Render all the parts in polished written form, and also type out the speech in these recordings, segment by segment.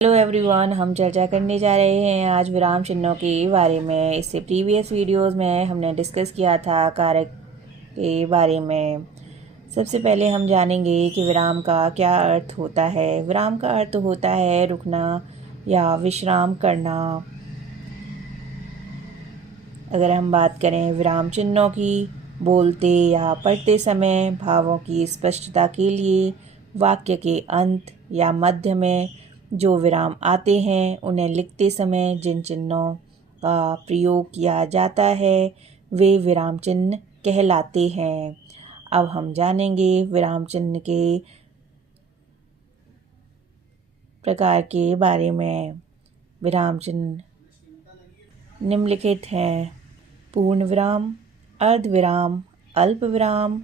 Hello everyone, हम चर्चा करने जा रहे हैं आज विराम चिन्हों के बारे में। इससे प्रीवियस वीडियोस में हमने डिस्कस किया था कारक के बारे में। सबसे पहले हम जानेंगे कि विराम का क्या अर्थ होता है। विराम का अर्थ होता है रुकना या विश्राम करना। अगर हम बात करें विराम चिन्हों की, बोलते या पढ़ते समय भावों की स्पष्टता के लिए वाक्य के अंत या मध्य में जो विराम आते हैं, उन्हें लिखते समय जिन चिन्हों का प्रयोग किया जाता है वे विराम चिन्ह कहलाते हैं। अब हम जानेंगे विराम चिन्ह के प्रकार के बारे में। विराम चिन्ह निम्नलिखित हैं: पूर्ण विराम, अर्ध विराम, अल्प विराम,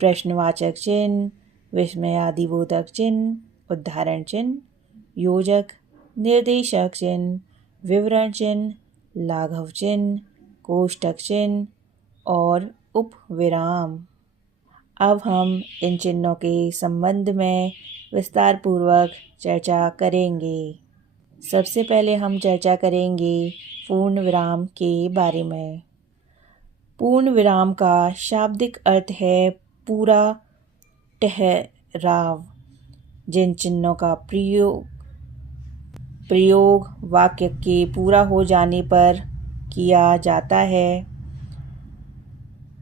प्रश्नवाचक चिन्ह, विस्मयादिबोधक चिन्ह, उद्धारण चिन्ह, योजक, निर्देशक चिन्ह, विवरण चिन्ह, लाघव चिन्ह, कोष्टक चिन्ह और उपविराम। अब हम इन चिन्हों के संबंध में विस्तार पूर्वक चर्चा करेंगे। सबसे पहले हम चर्चा करेंगे पूर्ण विराम के बारे में। पूर्ण विराम का शाब्दिक अर्थ है पूरा ठहराव। जिन चिन्हों का प्रयोग वाक्य के पूरा हो जाने पर किया जाता है,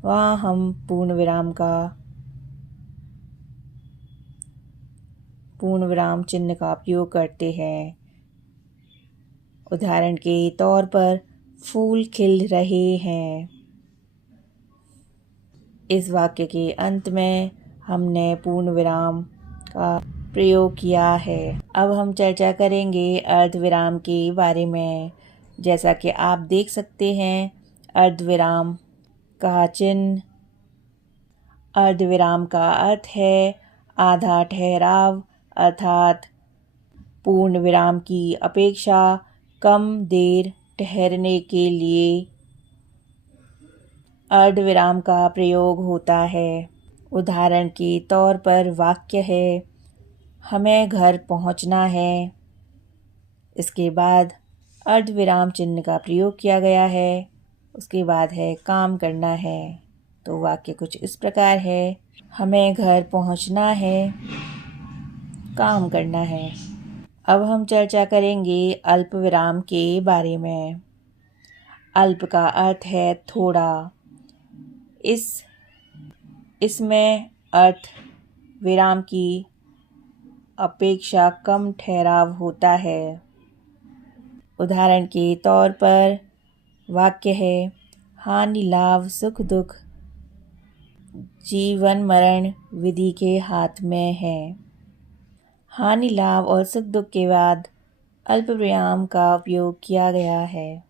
वहाँ हम पूर्ण विराम चिन्ह का प्रयोग करते हैं। उदाहरण के तौर पर फूल खिल रहे हैं। इस वाक्य के अंत में हमने पूर्ण विराम का प्रयोग किया है। अब हम चर्चा करेंगे अर्धविराम के बारे में। जैसा कि आप देख सकते हैं, अर्धविराम का चिन्ह। अर्धविराम का अर्थ है आधा ठहराव, अर्थात पूर्ण विराम की अपेक्षा कम देर ठहरने के लिए अर्धविराम का प्रयोग होता है। उदाहरण के तौर पर वाक्य है, हमें घर पहुंचना है। इसके बाद अर्धविराम चिन्ह का प्रयोग किया गया है। उसके बाद है काम करना है। तो वाक्य कुछ इस प्रकार है, हमें घर पहुंचना है, काम करना है। अब हम चर्चा करेंगे अल्प विराम के बारे में। अल्प का अर्थ है थोड़ा। इसमें अर्थ विराम की अपेक्षा कम ठहराव होता है। उदाहरण के तौर पर वाक्य है, हानि लाभ सुख दुख जीवन मरण विधि के हाथ में है। हानि लाभ और सुख दुख के बाद अल्प विराम का उपयोग किया गया है।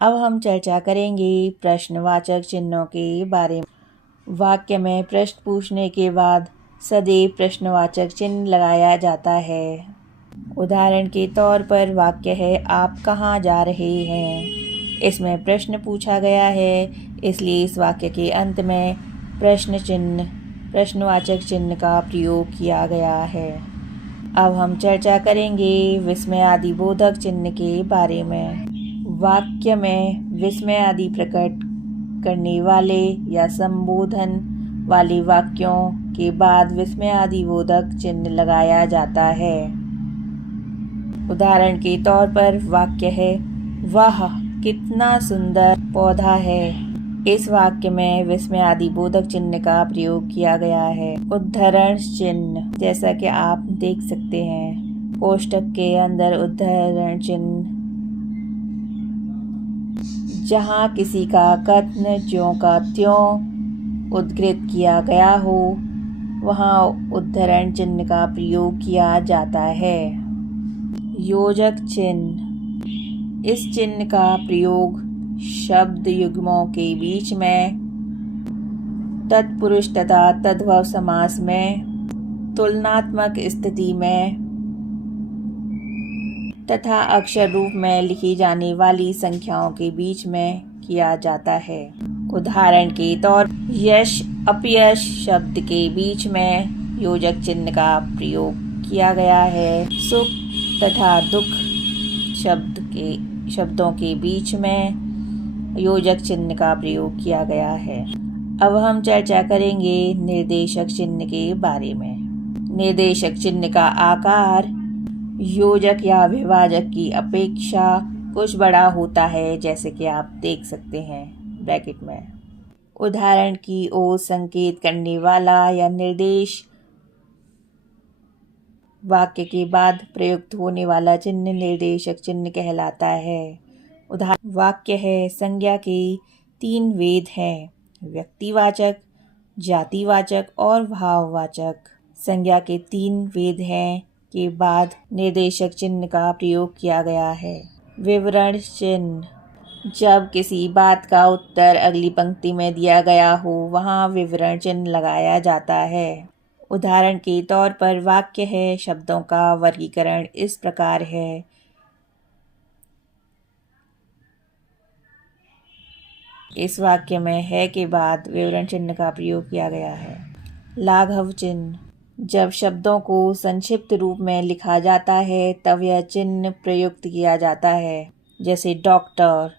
अब हम चर्चा करेंगे प्रश्नवाचक चिन्हों के बारे में। वाक्य में प्रश्न पूछने के बाद सदैव प्रश्नवाचक चिन्ह लगाया जाता है। उदाहरण के तौर पर वाक्य है, आप कहाँ जा रहे हैं। इसमें प्रश्न पूछा गया है, इसलिए इस वाक्य के अंत में प्रश्नवाचक चिन्ह का प्रयोग किया गया है। अब हम चर्चा करेंगे विस्मयादिबोधक चिन्ह के बारे में। वाक्य में विस्मय आदि प्रकट करने वाले या संबोधन वाले वाक्यों के बाद विस्मयादिबोधक चिन्ह लगाया जाता है। उदाहरण के तौर पर वाक्य है, वाह कितना सुंदर पौधा है। इस वाक्य में विस्मयादिबोधक चिन्ह का प्रयोग किया गया है। उद्धरण चिन्ह, जैसा कि आप देख सकते हैं कोष्टक के अंदर उद्धरण चिन्ह, जहाँ किसी का कथन ज्यों का त्यों उद्धृत किया गया हो, वहाँ उद्धरण चिन्ह का प्रयोग किया जाता है। योजक चिन्ह, इस चिन्ह का प्रयोग शब्द युग्मों के बीच में, तत्पुरुष तथा तद्भव समास में, तुलनात्मक स्थिति में तथा अक्षर रूप में लिखी जाने वाली संख्याओं के बीच में किया जाता है। उदाहरण के तौर यश अपयश शब्द के बीच में योजक चिन्ह का प्रयोग किया गया है। सुख तथा दुख शब्दों के बीच में योजक चिन्ह का प्रयोग किया गया है। अब हम चर्चा करेंगे निर्देशक चिन्ह के बारे में। निर्देशक चिन्ह का आकार योजक या विभाजक की अपेक्षा कुछ बड़ा होता है, जैसे कि आप देख सकते हैं ब्रैकेट में। उदाहरण की ओर संकेत करने वाला या निर्देश वाक्य के बाद प्रयुक्त होने वाला चिन्ह निर्देशक चिन्ह कहलाता है। उदाहरण वाक्य है, संज्ञा के 3 वेद हैं, व्यक्तिवाचक, जातिवाचक और भाववाचक। संज्ञा के 3 वेद हैं के बाद निर्देशक चिन्ह का प्रयोग किया गया है। विवरण चिन्ह, जब किसी बात का उत्तर अगली पंक्ति में दिया गया हो वहाँ विवरण चिन्ह लगाया जाता है। उदाहरण के तौर पर वाक्य है, शब्दों का वर्गीकरण इस प्रकार है। इस वाक्य में है के बाद विवरण चिन्ह का प्रयोग किया गया है। लाघव चिन्ह, जब शब्दों को संक्षिप्त रूप में लिखा जाता है तब यह चिन्ह प्रयुक्त किया जाता है, जैसे डॉक्टर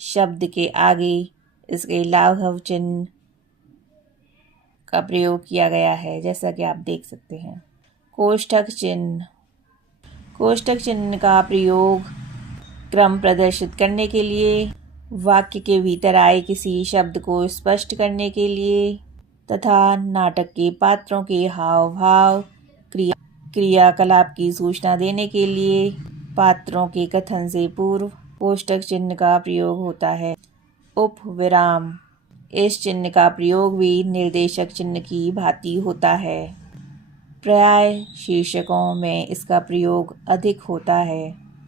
शब्द के आगे इसके लाघव चिन्ह का प्रयोग किया गया है, जैसा कि आप देख सकते हैं। कोष्ठक चिन्ह, कोष्ठक चिन्ह का प्रयोग क्रम प्रदर्शित करने के लिए, वाक्य के भीतर आए किसी शब्द को स्पष्ट करने के लिए तथा नाटक के पात्रों के हाव भाव क्रियाकलाप की सूचना देने के लिए पात्रों के कथन से पूर्व कोष्ठक चिन्ह का प्रयोग होता है। उपविराम, इस चिन्ह का प्रयोग भी निर्देशक चिन्ह की भांति होता है। प्राय शीर्षकों में इसका प्रयोग अधिक होता है।